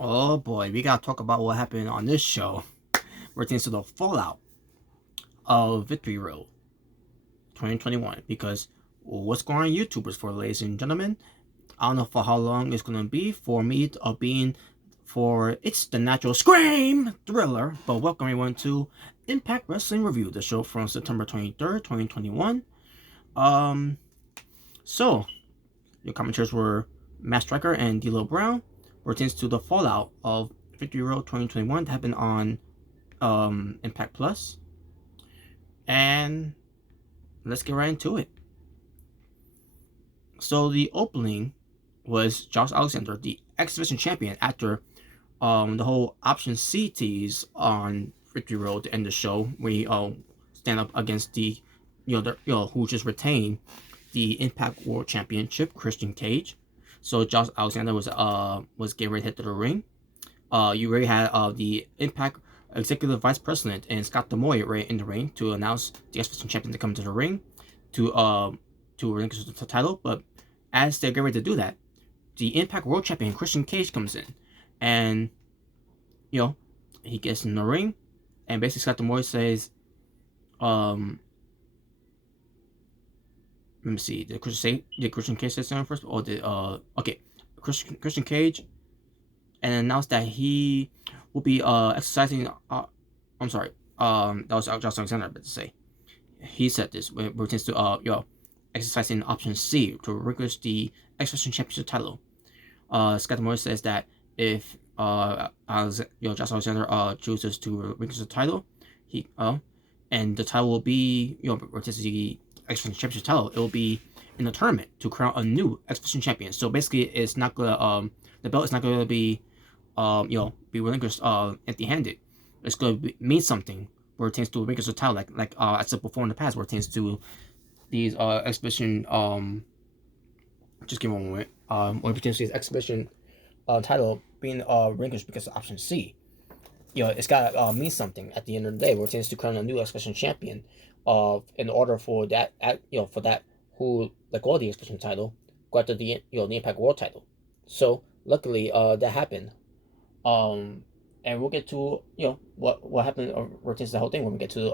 Oh boy, we gotta talk about what happened on this show. Pertains to the fallout of Victory Road 2021. Because what's going on YouTubers for, ladies and gentlemen? I don't know for how long it's gonna be for me of being for it's the natural scream thriller. But welcome everyone to Impact Wrestling Review, the show from September 23rd, 2021. So your commentators were Matt Striker and D'Lo Brown. Pertains to the fallout of Victory Road 2021 that happened on Impact Plus. And let's get right into it. So the opening was Josh Alexander, the X Division champion, after the whole option C tease on Victory Road to end the show, where he stand up against the who just retained the Impact World Championship, Christian Cage. So Josh Alexander was getting ready to head to the ring. You already had the Impact Executive Vice President and Scott D'Amore right in the ring to announce the X Division champion to come to the ring to relinquish the title. But as they're getting ready to do that, the Impact World Champion Christian Cage comes in, and he gets in the ring, and basically Scott D'Amore says, let me see, did Christian Cage say something first, or did Christian Cage, and announced that he will be exercising. I'm sorry, that was Josh Alexander about to say. He said this when it pertains to exercising option C to relinquish the X Division Championship title. Scott D'Amore says that if Josh Alexander chooses to relinquish the title, and the title will be pertains to the X Division Championship title, it will be in the tournament to crown a new X Division champion. So basically, it's not gonna the belt is not gonna be be relinquished empty-handed. It's gonna mean something where it pertains to relinquish the title, like I said before in the past, where it pertains to these exhibition just give me one moment. When it pertains to this exhibition title being relinquished because of option C, it's gotta mean something at the end of the day. Where it pertains to crown a new exhibition champion, in order for that for that who let go of the exhibition title, go after the the Impact World title. So luckily that happened. And we'll get to what happened pertains to the whole thing when we get to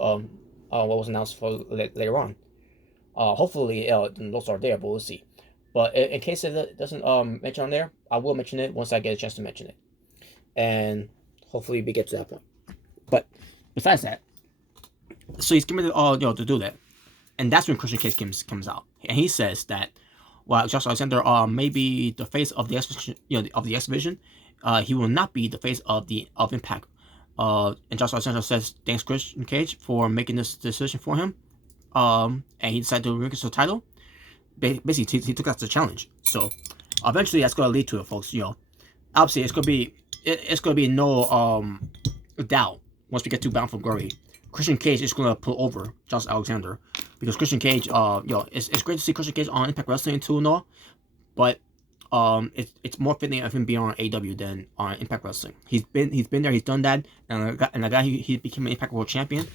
what was announced for later on. Hopefully the notes are there, but we'll see. But in case it doesn't mention on there, I will mention it once I get a chance to mention it, and hopefully we get to that point. But besides that, so he's committed to do that, and that's when Christian Cage comes out, and he says that while Josh Alexander may be the face of the exhibition, of the exhibition, he will not be the face of Impact. And Josh Alexander says thanks Christian Cage for making this decision for him. And he decided to relinquish the title. Basically, he took that as a challenge. So eventually, that's going to lead to it, folks. Obviously, it's going to be no doubt once we get to Bound for Glory. Christian Cage is going to pull over Josh Alexander, because Christian Cage, it's great to see Christian Cage on Impact Wrestling too and all, but it's more fitting of him being on AEW than on Impact Wrestling. He's been there, he's done that, and the guy he became an Impact World Champion.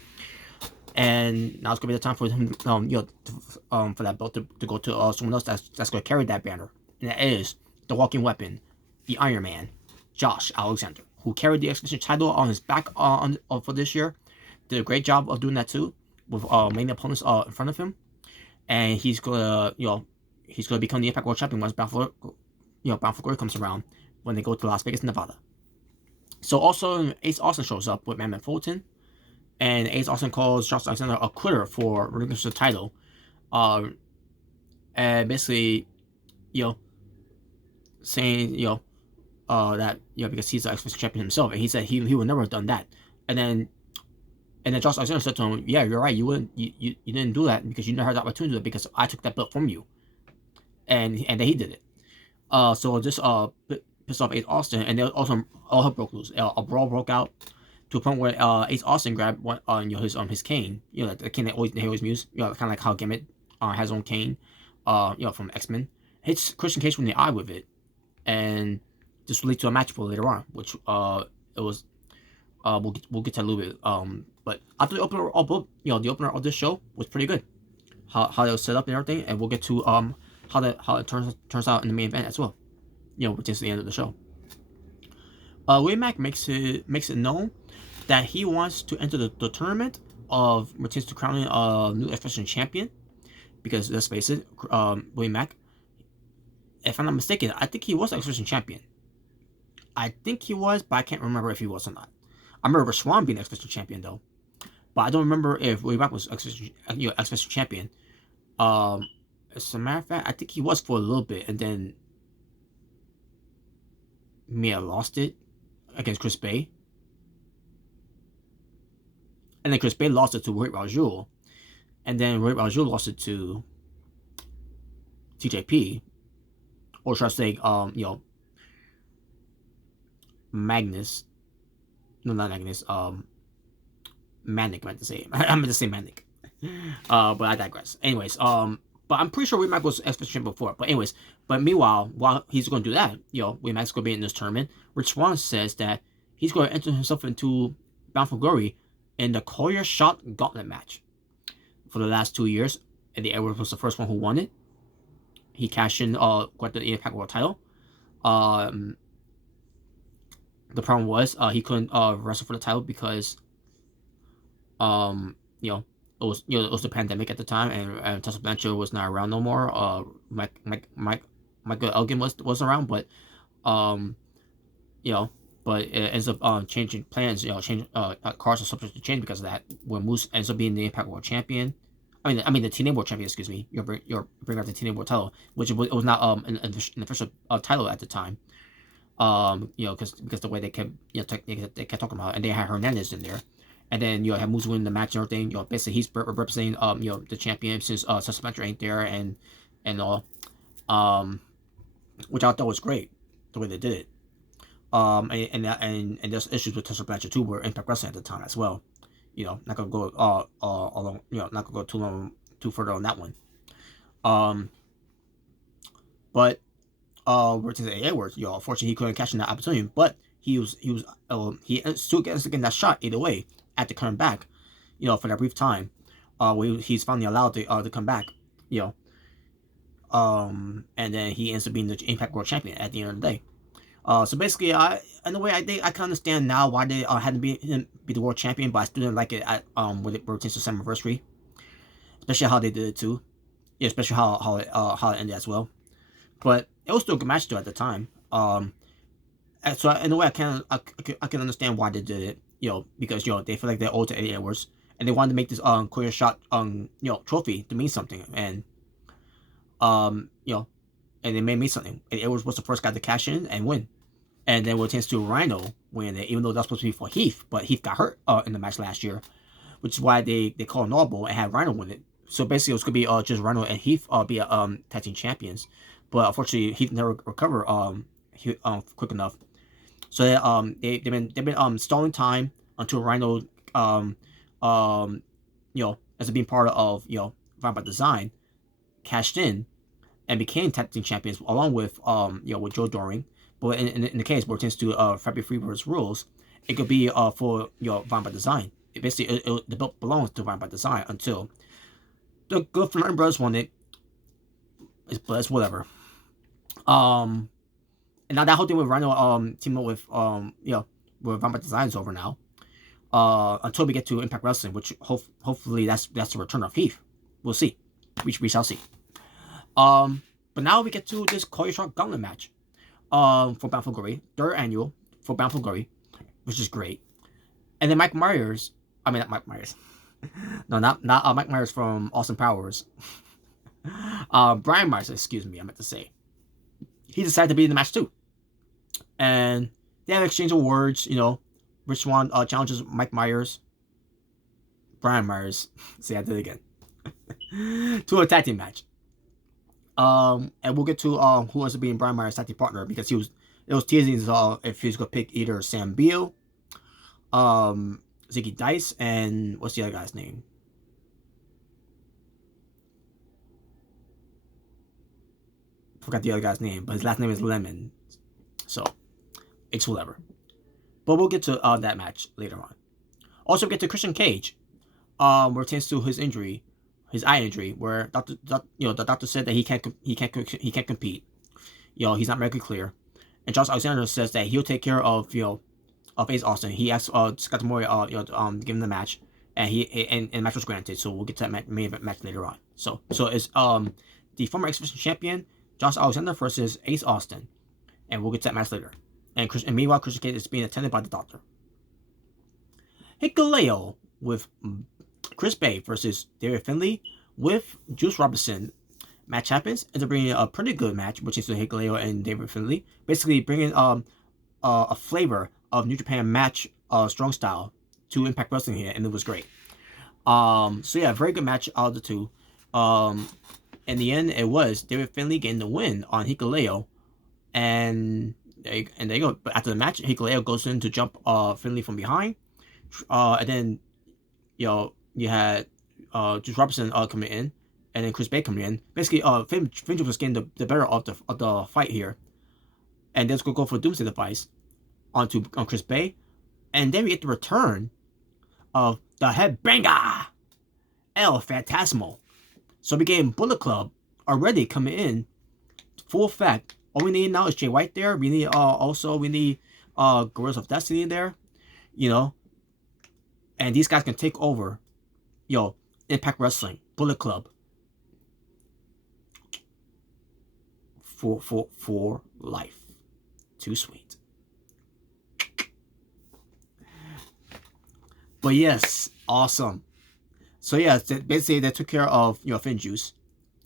And now it's gonna be the time for him, for that belt to go to someone else that's gonna carry that banner, and that is the walking weapon, the Iron Man, Josh Alexander, who carried the X Division title on his back for this year. Did a great job of doing that too, with many opponents in front of him, and he's gonna become the Impact World Champion once Bound for Glory comes around, when they go to Las Vegas, Nevada. So also Ace Austin shows up with Madman Fulton. And Ace Austin calls Josh Alexander a quitter for relinquishing the title, and basically, saying that because he's the X Division champion himself, and he said he would never have done that. And then Josh Alexander said to him, "Yeah, you're right. You didn't do that because you never had the opportunity to do it, because I took that belt from you." And then he did it. So this pissed off Ace Austin, and then also all hell broke loose. A brawl broke out, to a point where Ace Austin grabbed his cane, the cane that he always used, kind of like how Gimmick has his own cane, from X-Men, hits Christian Cage from the eye with it, and this will lead to a match for later on, which it was we'll get to a little bit. But after the opener the opener of this show was pretty good, how it was set up and everything, and we'll get to how it turns out in the main event as well, which is the end of the show. Willie Mack makes it known that he wants to enter the tournament of retains to crowning a new X Division champion, because let's face it, Willie Mack, if I'm not mistaken, I think he was X Division champion. I think he was, but I can't remember if he was or not. I remember Swan being X Division champion though, but I don't remember if Willie Mack was X Division champion. As a matter of fact, I think he was for a little bit, and then may have lost it against Chris Bay. And then Chris Bay lost it to Rohit Rajul. And then Rohit Rajul lost it to TJP. Or should I say, Magnus. No, not Magnus. Manic, I meant to say. I meant to say Manic. But I digress. Anyways, but I'm pretty sure Willie Mack was X Division before. But anyways, meanwhile, while he's going to do that, Willie Mack's going to be in this tournament. Rich Swann says that he's going to enter himself into Bound for Glory in the Collier Shot Gauntlet match. For the last 2 years, Eddie Edwards was the first one who won it. He cashed in, got the Impact World title. The problem was he couldn't wrestle for the title because, it was the pandemic at the time, and Tessa Blanchard was not around no more. Michael Elgin was around, but but it ends up changing plans. Cars are subject to change because of that. When Moose ends up being the Impact World Champion, I mean the TNA World Champion. Excuse me. You're bringing up the TNA World title, which it was not an official title at the time. Because the way they kept they kept talking about it, and they had Hernandez in there. And then have Moose win the match and everything. Basically he's representing the champion since Tessa Blanchard ain't there and all. Which I thought was great the way they did it. And there's issues with Tessa Blanchard too, where Impact Wrestling at the time as well. Not gonna go along. Not gonna go too further on that one. But we're to say Edwards. Unfortunately he couldn't catch in that opportunity, but he still gets again that shot either way. After coming back, for that brief time, he's finally allowed to come back, and then he ends up being the Impact World Champion at the end of the day. So basically, in a way, I can understand now why they had to be the World Champion, but I still didn't like it at when it retains the anniversary, especially how they did it too, especially how it ended as well. But it was still a good match though at the time. So in a way, I can understand why they did it. Because they feel like they're owed to Eddie Edwards, and they wanted to make this Collier Shot trophy to mean something, and and it made me something. Eddie Edwards was the first guy to cash in and win, and then we'll chance to Rhino win it, even though that's supposed to be for Heath, but Heath got hurt in the match last year, which is why they called an audible and had Rhino win it. So basically, it was gonna be just Rhino and Heath be tag team champions, but unfortunately Heath never recovered quick enough. So they've been stalling time until Rhino as being part of Vibe by Design cashed in and became tag team champions along with with Joe Doring. But in the case where it tends to Fabio Freebird's rules, it could be for Vibe by Design. Basically the belt belongs to Vibe by Design until the Good Flirting Brothers won it. But it's whatever. And now that whole thing with Rhino team up with with Vibe by Design is over now. Until we get to Impact Wrestling, which hopefully that's the return of Heath. We'll see. We shall see. But now we get to this Collier Shot Gauntlet match. For Bound for Glory, third annual for Bound for Glory, which is great. And then Mike Myers. I mean not Mike Myers. No, not Mike Myers from Austin Powers. Brian Myers, excuse me, I meant to say. He decided to be in the match too. And they have an exchange of words, Rich Swann challenges Mike Myers. Brian Myers. See, I did it again. To a tag team match. And we'll get to who ends up being Brian Myers' tag team partner, because it was teasing if he was gonna pick either Sam Beal, Ziggy Dice, and what's the other guy's name? Forgot the other guy's name, but his last name is Lemon. So it's whatever. But we'll get to that match later on. Also, we get to Christian Cage, where it tends to his injury, his eye injury, where the doctor said that he can't compete. He's not medically clear, and Josh Alexander says that he'll take care of of Ace Austin. He asked Scott D'Amore to give him the match, and the match was granted. So we'll get to that main event match later on. So it's the former X Division champion Josh Alexander versus Ace Austin, and we'll get to that match later. And meanwhile, Christian Cage is being attended by the Doctor. Hikuleo with Chris Bay versus David Finlay with Juice Robinson. Match happens. Ends up bringing a pretty good match, which is Hikuleo and David Finlay. Basically bringing a flavor of New Japan match strong style to Impact Wrestling here, and it was great. So yeah, very good match out of the two. In the end, it was David Finlay getting the win on Hikuleo, and there you go. But after the match, Hikuleo goes in to jump Finlay from behind, and then you had Juice Robinson coming in, and then Chris Bay coming in. Basically, Finjuice was getting the better of the fight here, and let's go for Doomsday Device on Chris Bay, and then we get the return of the Headbanger El Phantasmo. So we getting Bullet Club already coming in full effect. All we need now is Jay White there. We need Guerrillas of Destiny there, and these guys can take over, Impact Wrestling, Bullet Club, for life. Too sweet. But yes, awesome. So yeah, basically they took care of Finjuice,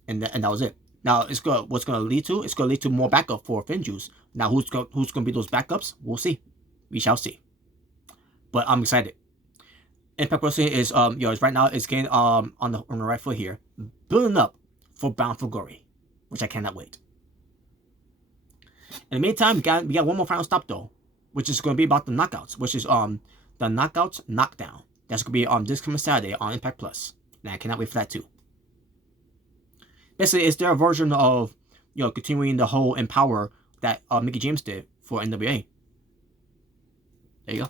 and that was it. Now what's gonna lead to? It's gonna lead to more backup for Finjuice. Now who's gonna be those backups? We'll see. We shall see. But I'm excited. Impact Wrestling is right now it's getting on the right foot here, building up for Bound for Glory, which I cannot wait. In the meantime, we got one more final stop though, which is going to be about the Knockouts, which is the Knockouts Knockdown. That's going to be this coming Saturday on Impact Plus. And I cannot wait for that too. Basically, it's their version of continuing the whole Empower that Mickie James did for NWA. There you go.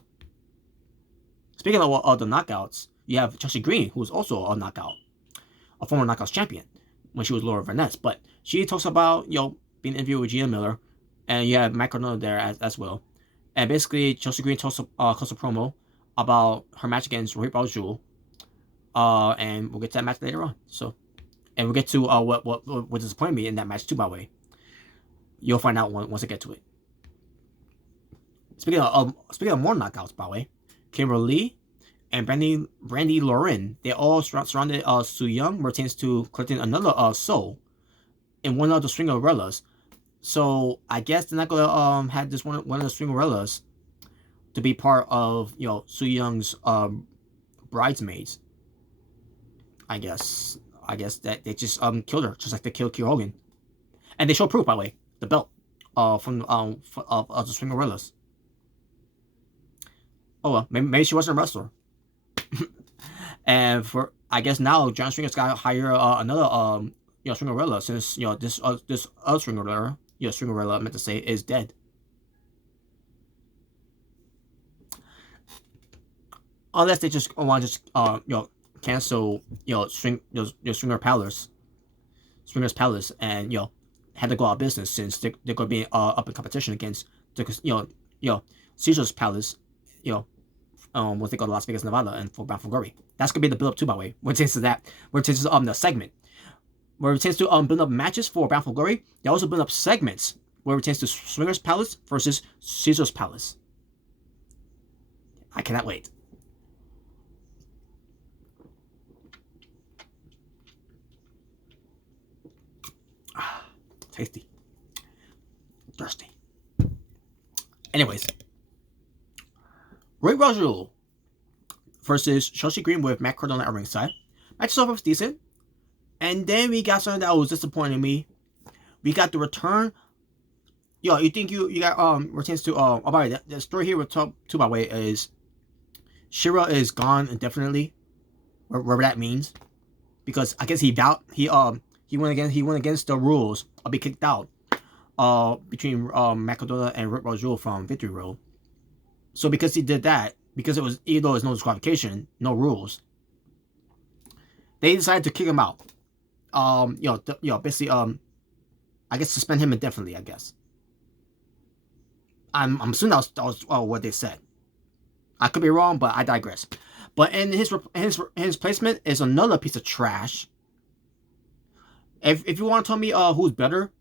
Speaking of the Knockouts, you have Chelsea Green, who's also a former Knockouts champion when she was Laura Vaness. But she talks about being interviewed with Gia Miller, and you have Mike Cardona there as well. And basically, Chelsea Green talks a promo about her match against Rohit Raju, and we'll get to that match later on. So, and we'll get to what disappointed me in that match too. By the way, you'll find out once I get to it. Speaking of more knockouts, by the way, Kimberly Lee and Brandy Lauren, they all surrounded Su Yung, where it tends to collecting another soul in one of the Swingerellas. So I guess they're not gonna have this one of the Swingerellas to be part of Su Young's bridesmaids. I guess that they just killed her, just like they killed Kiera Hogan, and they show proof, by the way, the belt from of the Swingerellas. Oh well, maybe she wasn't a wrestler. And I guess now John Stringer's got to hire another Swingerella, since this other Swingerella, Swingerella I meant to say, is dead. Unless they just want to cancel Swinger's Palace, and had to go out of business, since they're going to be up in competition against the Caesar's Palace, what they call Las Vegas, Nevada, and for Bound for Glory. That's gonna be the build up too, by the way. When it tends to that, where it tends to the segment, where it tends to build up matches for Bound for Glory, they also build up segments where it tends to Swinger's Palace versus Caesar's Palace. I cannot wait. Tasty. Thirsty. Anyways. Rohit Raju versus Chelsea Green with Matt Cardona at ringside. Match itself was decent. And then we got something that was disappointing me. We got the return. You think you got returns to by the way, the story here with top two, by the way, is Shira is gone indefinitely. Whatever that means. Because I guess he went against the rules of being kicked out between Matt Cardona and Rohit Raju from Victory Road. So because he did that, because it was, even though there's no disqualification, no rules, they decided to kick him out. Basically, I guess suspend him indefinitely. I guess. I'm assuming that was what they said. I could be wrong, but I digress. But in his placement is another piece of trash. If you want to tell me who's better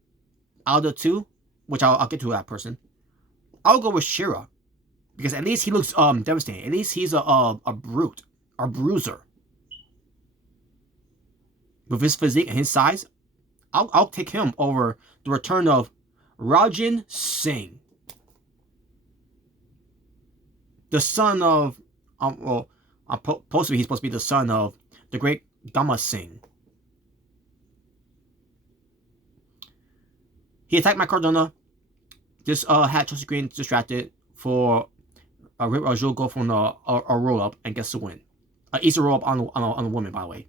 out of the two, which I'll get to that person, I'll go with Shira, because at least he looks devastating. At least he's a brute, a bruiser. With his physique and his size, I'll take him over the return of Rajan Singh, the son of he's supposed to be the son of the great Gama Singh. He attacked my Cardona. Just had Chelsea Green distracted for Rip Rajul go for a roll up and gets the win. Easy roll up on a woman, by the way.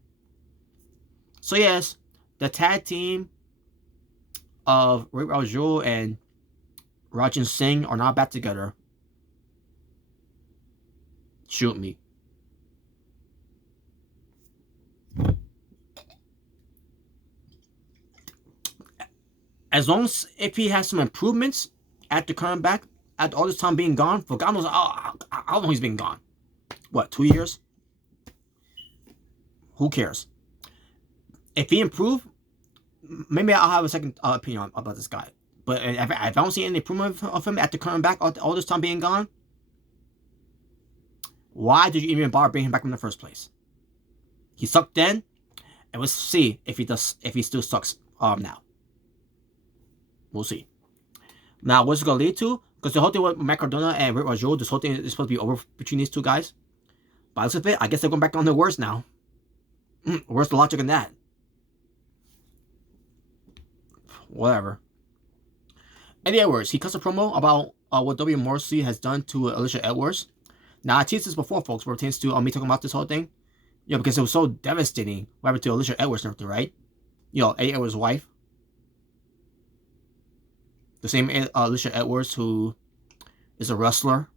So yes, the tag team of Rip Rajul and Rajan Singh are not back together. Shoot me. As long as if he has some improvements after coming back, after all this time being gone, for God knows how long he's been gone. What, 2 years? Who cares? If he improved, maybe I'll have a second opinion about this guy. But if I don't see any improvement of him after coming back all this time being gone, why did you even bother bringing him back in the first place? He sucked then, and we'll see if he still sucks now. We'll see. Now, what's it going to lead to? Because the whole thing with Matt Cardona and Rip Rajul, this whole thing is supposed to be over between these two guys. By the looks of it, I guess they're going back on their words now. Where's the logic in that? Whatever. Eddie Edwards, he cuts a promo about what W. Morrissey has done to Alicia Edwards. Now, I teased this before, folks, where it pertains to me talking about this whole thing. You know, because it was so devastating what happened to Alicia Edwards and everything, right? You know, Eddie Edwards' wife. The same Alicia Edwards who is a wrestler,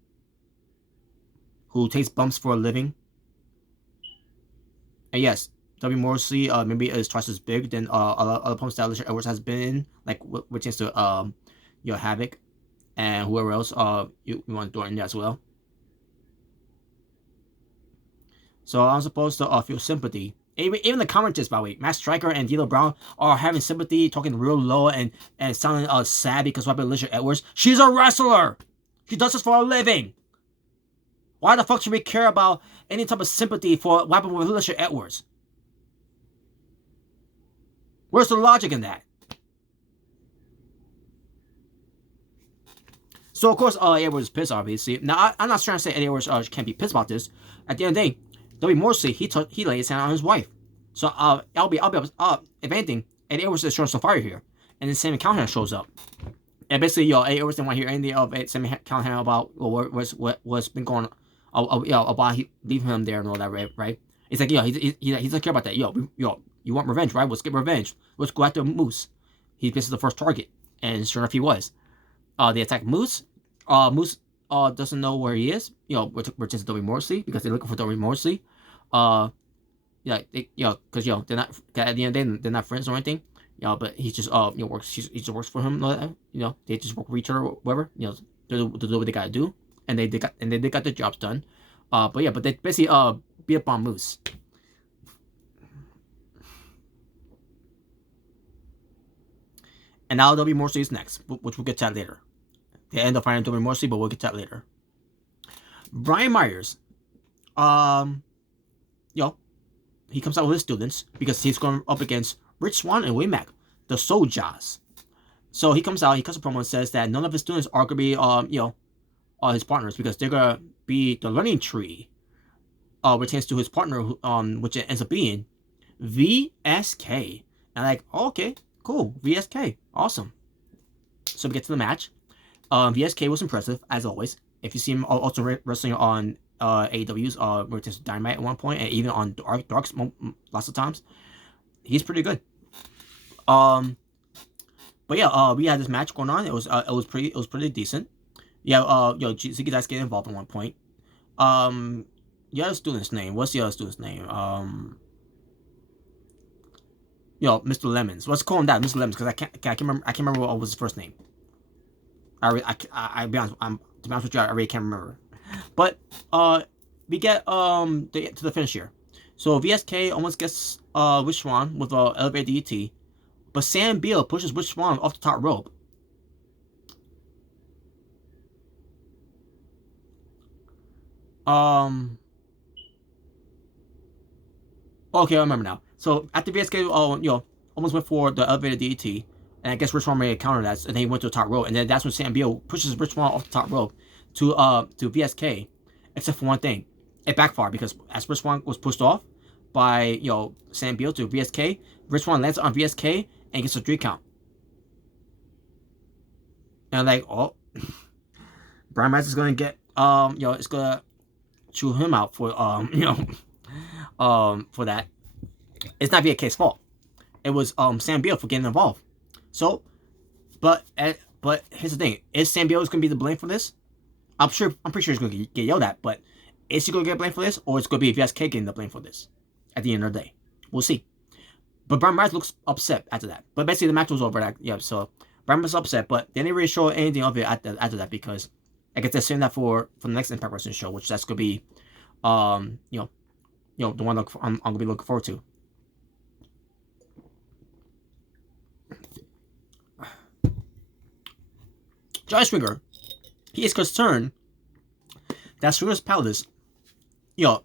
who takes bumps for a living. And yes, W. Morrissey maybe is twice as big than other bumps that Alicia Edwards has been in, like which is to Havoc and whoever else you want to throw in there as well. So I'm supposed to feel sympathy. Even the commenters, by the way, Matt Striker and D'Lo Brown are having sympathy, talking real low and sounding sad because what happened to Alicia Edwards. She's a wrestler! She does this for a living! Why the fuck should we care about any type of sympathy for what happened with Alicia Edwards? Where's the logic in that? So, of course, Edwards is pissed, obviously. Now, I'm not trying to say Eddie Edwards can't be pissed about this. At the end of the day, W. Morrissey, he laid his hand on his wife. So, I'll be if anything, Eddie Edwards is showing some fire here. And then Sammy Callahan shows up. And basically, Eddie Edwards didn't want to hear anything of Sammy Callahan about what's been going on, about he leaving him there and all that, right? It's like, he doesn't care about that. You want revenge, right? Let's get revenge. Let's go after Moose. He's basically the first target. And sure enough, he was. They attack Moose. Moose doesn't know where he is. We're just W. Morrissey because they're looking for W. Morrissey. Because they're not at the end of the day they're not friends or anything. But he just works. He just works for him. They just work for each other or whatever. They do what they gotta do, and they got their jobs done. But they basically beat up on Moose. And now W. Morrissey is next, which we'll get to that later. They end up finding W. Morrissey, but we'll get to that later. Brian Myers, he comes out with his students because he's going up against Rich Swann and Waymack, the Sojas. So he comes out, he cuts a promo and says that none of his students are gonna be his partners because they're gonna be the learning tree, pertains to his partner, which ends up being VSK. And I'm like, okay, cool, VSK, awesome. So we get to the match. VSK was impressive as always. If you see him also wrestling on AEW's Versus Dynamite at one point, and even on Darks lots of times, he's pretty good. But yeah, we had this match going on. It was pretty decent. Yeah, Ziggy Dice getting involved at one point. The other student's name. What's the other student's name? Mr. Lemons. Let's call him that, Mr. Lemons, because I can't remember what was his first name. I be honest, to be honest with you, I really can't remember. But we get to the finish here. So VSK almost gets Rich Swann with a elevated DDT, but Sam Beal pushes Rich Swann off the top rope. Okay, I remember now. So after VSK, almost went for the elevated DDT, and I guess Rich Swann made a counter that, and then he went to the top rope, and then that's when Sam Beal pushes Rich Swann off the top rope to VSK, except for one thing, it backfired because as Rich Swann was pushed off by Sam Beal to VSK, Rich Swann lands on VSK and gets a 3 count, and like Brian Myers is gonna get it's gonna chew him out for for that. It's not VSK's fault. It was Sam Beal for getting involved. So, but here's the thing: is Sam Beal going to be the blame for this? I'm pretty sure he's going to get yelled at. But is he going to get blamed for this, or is it going to be VSK getting the blame for this? At the end of the day, we'll see. But Brian Myers looks upset after that. But basically, the match was over. So Brian was upset, but they didn't really show anything of it after that because I guess they're saving that for the next Impact Wrestling show, which that's going to be, the one I'm going to be looking forward to. Johnny Swinger, he is concerned that Swinger's Palace, the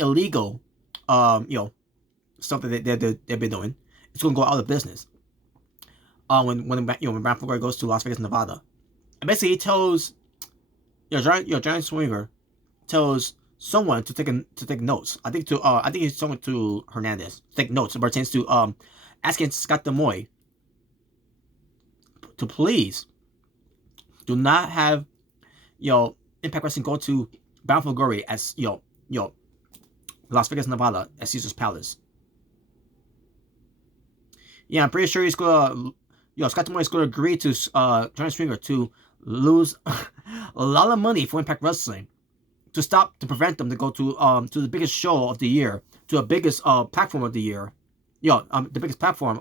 illegal, stuff that they've been doing, it's going to go out of business. When Brad Fulger goes to Las Vegas, Nevada, and basically he tells, Johnny Swinger tells someone to take notes. I think it's someone to Hernandez to take notes. It pertains to asking Scott Demoy to please do not have Impact Wrestling go to Bound for Glory as Las Vegas, Nevada as Caesar's Palace. Yeah, I'm pretty sure he's gonna Scott Demoy is gonna agree to Johnny Swinger to lose a lot of money for Impact Wrestling to prevent them to go to the biggest show of the year, to the biggest platform of the year. The biggest platform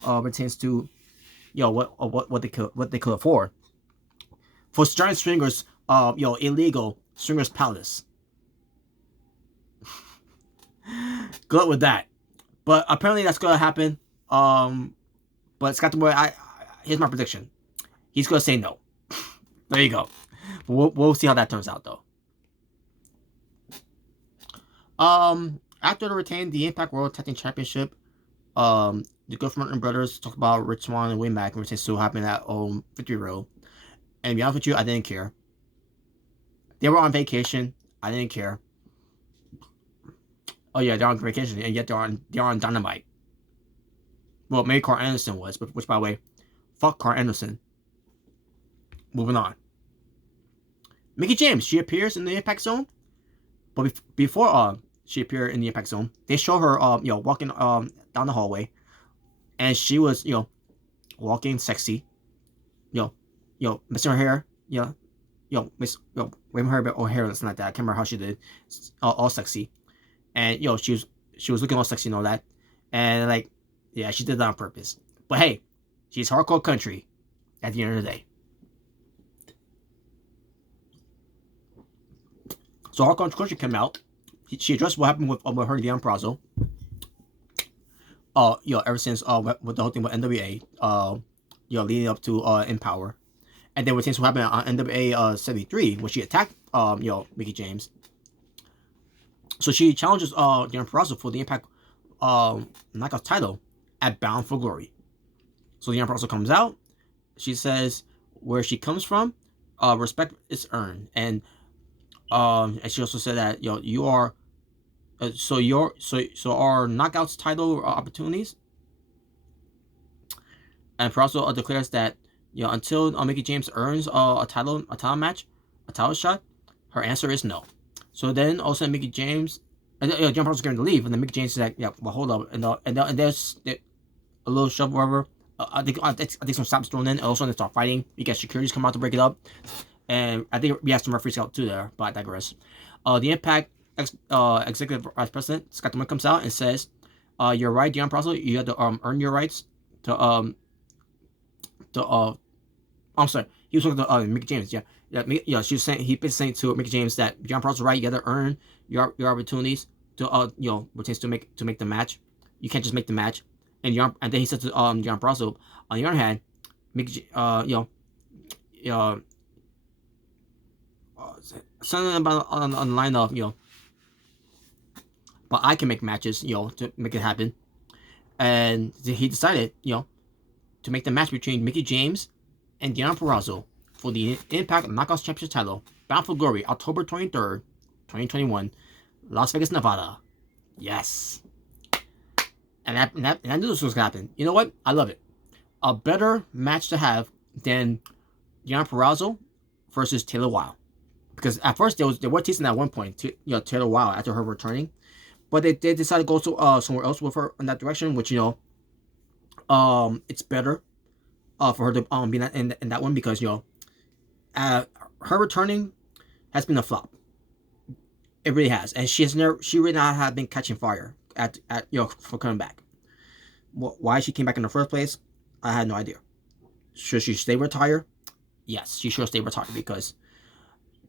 pertains to what they could afford. For Johnny Swinger's illegal Swinger's Palace. Good luck with that. But apparently that's gonna happen. But Scott Demoy, here's my prediction. He's gonna say no. There you go. But we'll see how that turns out though. After they retained the Impact World Tag Team Championship, the Good Fortune Brothers talked about Rich Swann and Wayne Mack and retained still happening at Victory Road. And to be honest with you, I didn't care. They were on vacation. I didn't care. Oh yeah, they're on vacation, and yet they're on Dynamite. Well, maybe Carl Anderson was, but which by the way, fuck Carl Anderson. Moving on. Mickie James, she appears in the Impact Zone, but before she appeared in the Impact Zone, they show her walking down the hallway, and she was walking sexy, missing her hair, waving her or hair or something like that. I can't remember how she did, all sexy, and she was looking all sexy and all that, and like, yeah, she did that on purpose. But hey, she's hardcore country at the end of the day. So hardcore country came out. She addressed what happened with her and Deon Parazzo. Ever since with the whole thing with NWA, leading up to Empower. And then since what happened on NWA 73, when she attacked Mickie James. So she challenges Deon Parazzo for the Impact Knockout title at Bound for Glory. So Deon Parazzo comes out. She says where she comes from, respect is earned, and she also said that you are so our knockouts title opportunities. And Parazzo declares that until Mickie James earns a title match, a title shot, her answer is no. So then also Mickie James, Deon Parazzo's going to leave, and then Mickie James is like, yeah, well, hold up, and there's a little shove wherever. I think some stops thrown in. Also, they start fighting because security's come out to break it up, and I think we have some referees out too there. But I digress. The Impact Executive Vice President Scott Demoy comes out and says, "You're right, Deon Parazzo. You had to earn your rights to I'm sorry. He was talking to Mickie James. Yeah, yeah. She was saying he basically saying to Mickie James that John Parazzo right. You got to earn your opportunities to to make the match. You can't just make the match. And then he said to John Parazzo, on the other hand, Mickie, something about on the line of but I can make matches to make it happen. And he decided to make the match between Mickie James and Deonna Purrazzo for the Impact Knockouts Championship title, Bound for Glory, October 23rd, 2021, Las Vegas, Nevada. Yes. And I knew this was going to happen. You know what? I love it. A better match to have than Deonna Purrazzo versus Taylor Wilde. Because at first they were teasing at one point, Taylor Wilde after her returning. But they decided to go somewhere else with her in that direction, which, it's better for her to be in that one because, her returning has been a flop. It really has. And she really not have been catching fire at for coming back. Why she came back in the first place, I had no idea. Should she stay retired? Yes, she should stay retired because,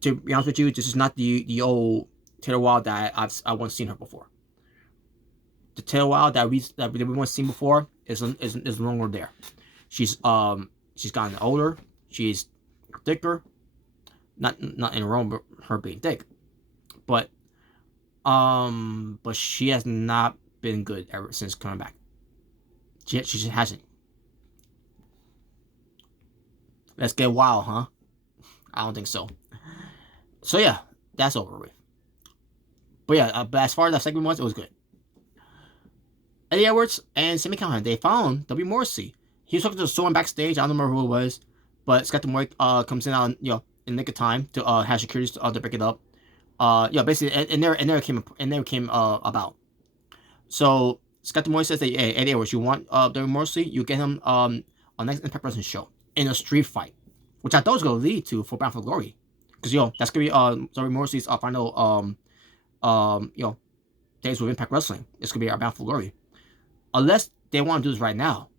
to be honest with you, this is not the old Taylor Wilde that I once seen her before. The Taylor Wilde that we once seen before is no longer there. She's gotten older. She's thicker. Not in wrong, but her being thick. But she has not been good ever since coming back. She just hasn't. Let's get wild, huh? I don't think so. So yeah, that's over with. But yeah, but as far as that segment was, it was good. Eddie Edwards and Sami Callihan, they found W. Morrissey. He was talking to someone backstage. I don't remember who it was, but Scott D'Amore comes in in the nick of time to have security to break it up. Basically, and there came about. So Scott D'Amore says that, hey, Eddie Edwards, you want W. Morrissey? You get him on next Impact Wrestling show in a street fight, which I thought was gonna lead to for Bound for Glory, because that's gonna be W. Morrissey's final days with Impact Wrestling. It's gonna be our Bound for Glory. Unless they want to do this right now.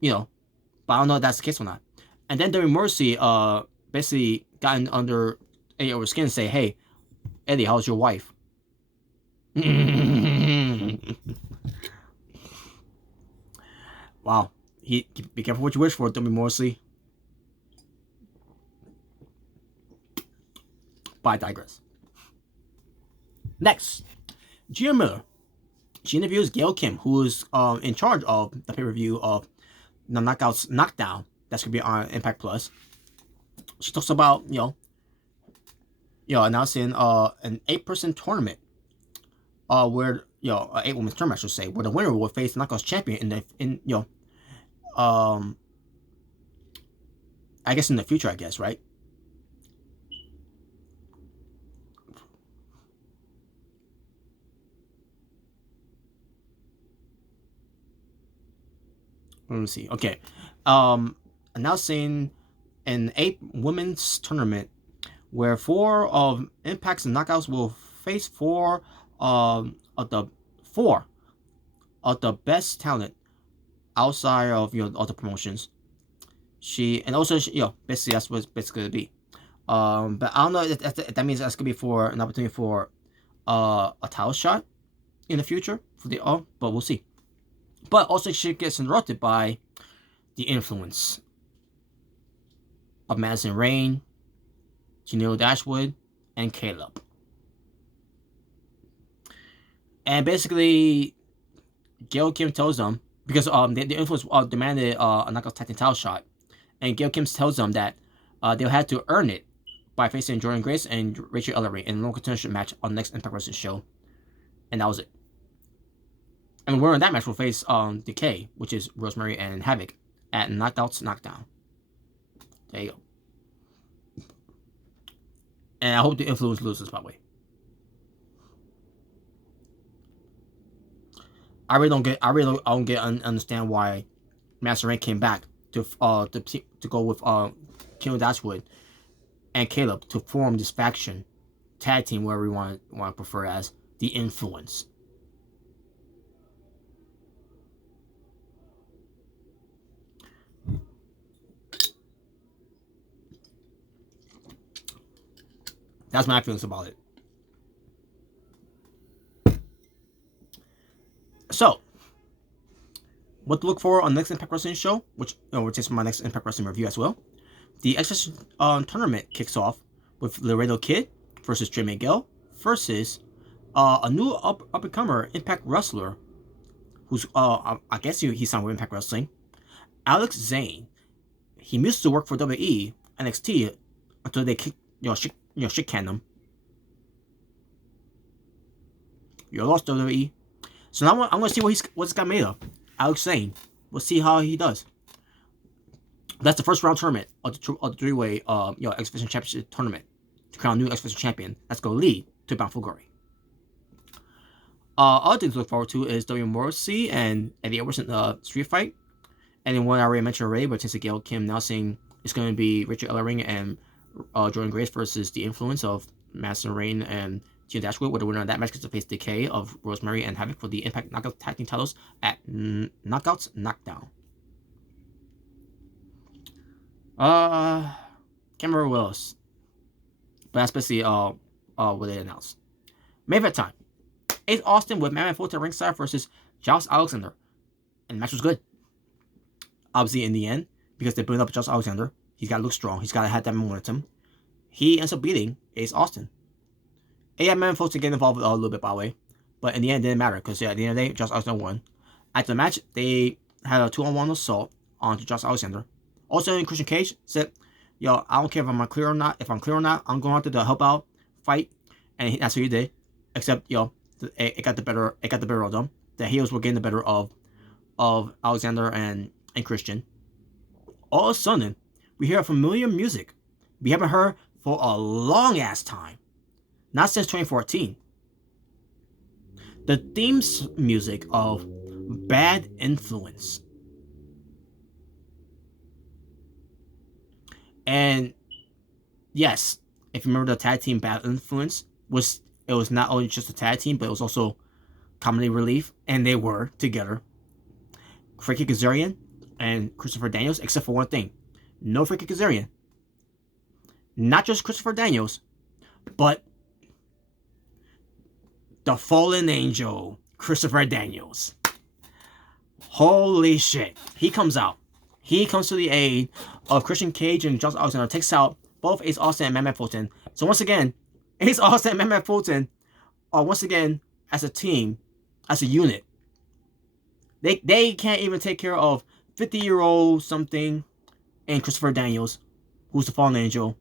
But I don't know if that's the case or not. And then W. Morrissey basically gotten under Eddie Edwards' skin and say, hey, Eddie, how's your wife? Wow. Be careful what you wish for, W. Morrissey. But I digress. Next, Gia Miller. She interviews Gail Kim, who is in charge of the pay-per-view of the Knockdown. That's going to be on Impact Plus. She talks about, announcing an 8-person tournament, where, an 8-women's tournament, I should say, where the winner will face the Knockouts champion I guess in the future, right? Let me see. Okay. Announcing an 8-women's tournament where 4 of Impact's Knockouts will face 4 of the best talent outside of other promotions. Basically that's what it's basically gonna be. But I don't know if that means that's gonna be for an opportunity for a title shot in the future for but we'll see. But also she gets interrupted by the influence of Madison Rayne, Janelle Dashwood, and Caleb. And basically, Gail Kim tells them, because the influence demanded a Knockouts Tag Team title shot, and Gail Kim tells them that they'll have to earn it by facing Jordan Grace and Rachel Ellery in a local contention match on the next Impact Wrestling show. And that was it. And we're in that match will face Decay, which is Rosemary and Havoc, at Knockouts Knockdown. There you go. And I hope the influence loses, by the way. I don't understand why Master Rank came back to go with Kim Dashwood and Caleb to form this faction tag team, wherever we want to prefer as the Influence. That's my feelings about it. So, what to look for on the next Impact Wrestling show, which is my next Impact Wrestling review as well. The X tournament kicks off with Laredo Kid versus Trey Miguel versus a new up-and-comer Impact wrestler who's I guess he signed with Impact Wrestling, Alex Zane. He used to work for WWE NXT until they shit canned him. You lost WWE. So now I'm gonna see what this guy made of. Alex Zane. We'll see how he does. That's the first round tournament of the three-way X Division Championship tournament to crown a new X Division champion. That's gonna lead to Bound for Glory. Other things to look forward to is W. Morrissey and Eddie Edwards in the street fight. And then one I already mentioned already, but since Gail Kim now saying it's going to be Richard Ellering and Jordan Grace versus the Influence of Madison Rain and Tia Dashwood, where the winner of that match gets to face Decay of Rosemary and Havoc for the Impact Knockout Tag Team titles at Knockouts Knockdown. Can't remember what else, but that's basically what they announced. Main event time. Ace Austin with Madman Fulton ringside versus Josh Alexander. And the match was good. Obviously, in the end, because they built up Josh Alexander, he's got to look strong. He's got to have that momentum. He ends up beating Ace Austin. Madman Fulton get involved a little bit, by the way. But in the end, it didn't matter. Because at the end of the day, Josh Alexander won. After the match, they had a 2-on-1 assault onto Josh Alexander. Also, Christian Cage said, yo, I don't care if I'm clear or not. If I'm clear or not, I'm going out to help out, fight. And that's what he did. Except, it got the better of them. The heels were getting the better of Alexander and Christian. All of a sudden, we hear familiar music we haven't heard for a long ass time. Not since 2014. The theme music of Bad Influence. And yes, if you remember, the tag team Bad Influence was not only just a tag team, but it was also Comedy Relief, and they were together. Frankie Kazarian and Christopher Daniels, except for one thing. No Frankie Kazarian. Not just Christopher Daniels, but the fallen angel, Christopher Daniels. Holy shit. He comes out. He comes to the aid of Christian Cage and Josh Alexander, takes out both Ace Austin and Madman Fulton. So once again, Ace Austin and Madman Fulton are once again, as a team, as a unit. They can't even take care of 50-year-old something and Christopher Daniels, who's the fallen angel.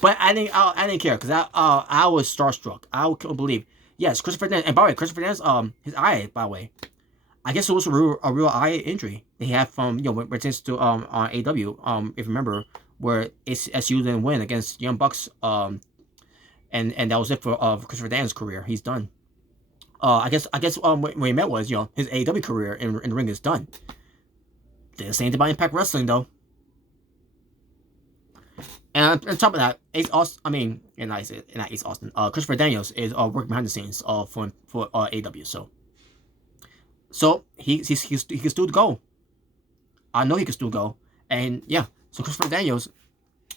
But I didn't care because I was starstruck. I couldn't believe. Yes, Christopher Daniels. And by the way, Christopher Daniels, his eye, by the way, I guess it was a real eye injury they had from when it turns to on AW. If you remember, where SU didn't win against Young Bucks. And that was it for Christopher Daniels' career. He's done. I guess what he meant was his AEW career in the ring is done. Did the same thing about Impact Wrestling though. And on top of that, Christopher Daniels is working behind the scenes for AEW. So he can still go. I know he can still go. And yeah, so Christopher Daniels,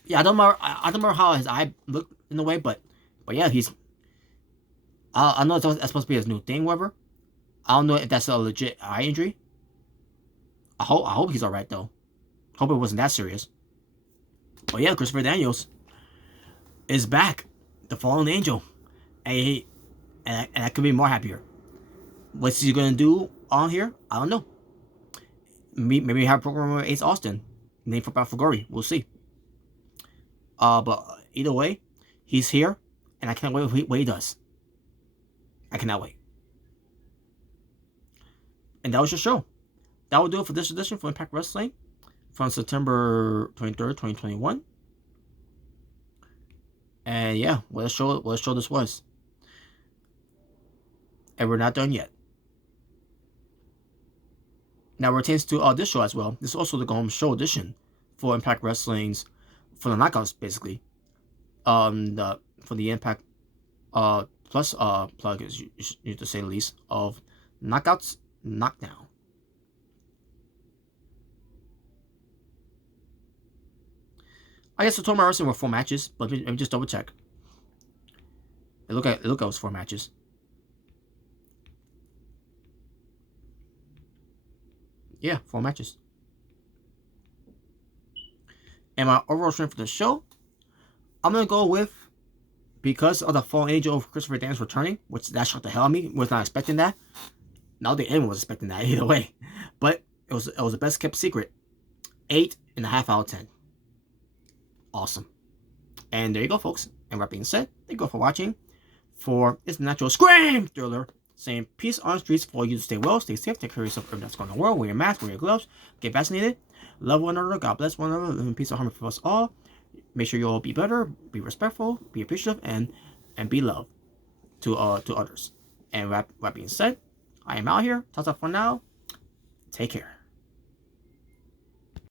yeah, I don't remember how his eye looked in a way, but yeah, he's. I know that's supposed to be his new thing, whatever. I don't know if that's a legit eye injury. I hope he's alright though. Hope it wasn't that serious. But yeah, Christopher Daniels is back, the fallen angel, and I could be more happier. What's he gonna do on here? I don't know. Maybe have a program with Ace Austin, named for Bound for Glory. We'll see. But either way, he's here, and I can't wait what he does. I cannot wait. And that was your show. That will do it for this edition for Impact Wrestling from September 23rd, 2021. And yeah, what a show this was. And we're not done yet. Now it pertains to this show as well. This is also the home show edition for Impact Wrestling's, for the knockouts basically. For the Impact plus plug, is you to say the least, of Knockouts Knockdown. I guess the Total Wrestling were 4 matches, but let me just double check. Look at it was 4 matches. Yeah, 4 matches. And my overall strength for the show, I'm gonna go with, because of the fallen angel of Christopher Daniels returning, which that shocked the hell out of me. Was not expecting that. Not that anyone was expecting that either way, but it was the best kept secret. 8.5 out of 10. Awesome. And there you go, folks. And with that being said, thank you all for watching. For this natural scream thriller, saying peace on the streets for you to stay well, stay safe, take care of yourself, everything that's going on in the world, wear your mask, wear your gloves, get vaccinated, love one another, God bless one another, live in peace and harmony for us all. Make sure you all be better, be respectful, be appreciative, and be loved to others. And with that being said, I am out here. That's all for now. Take care.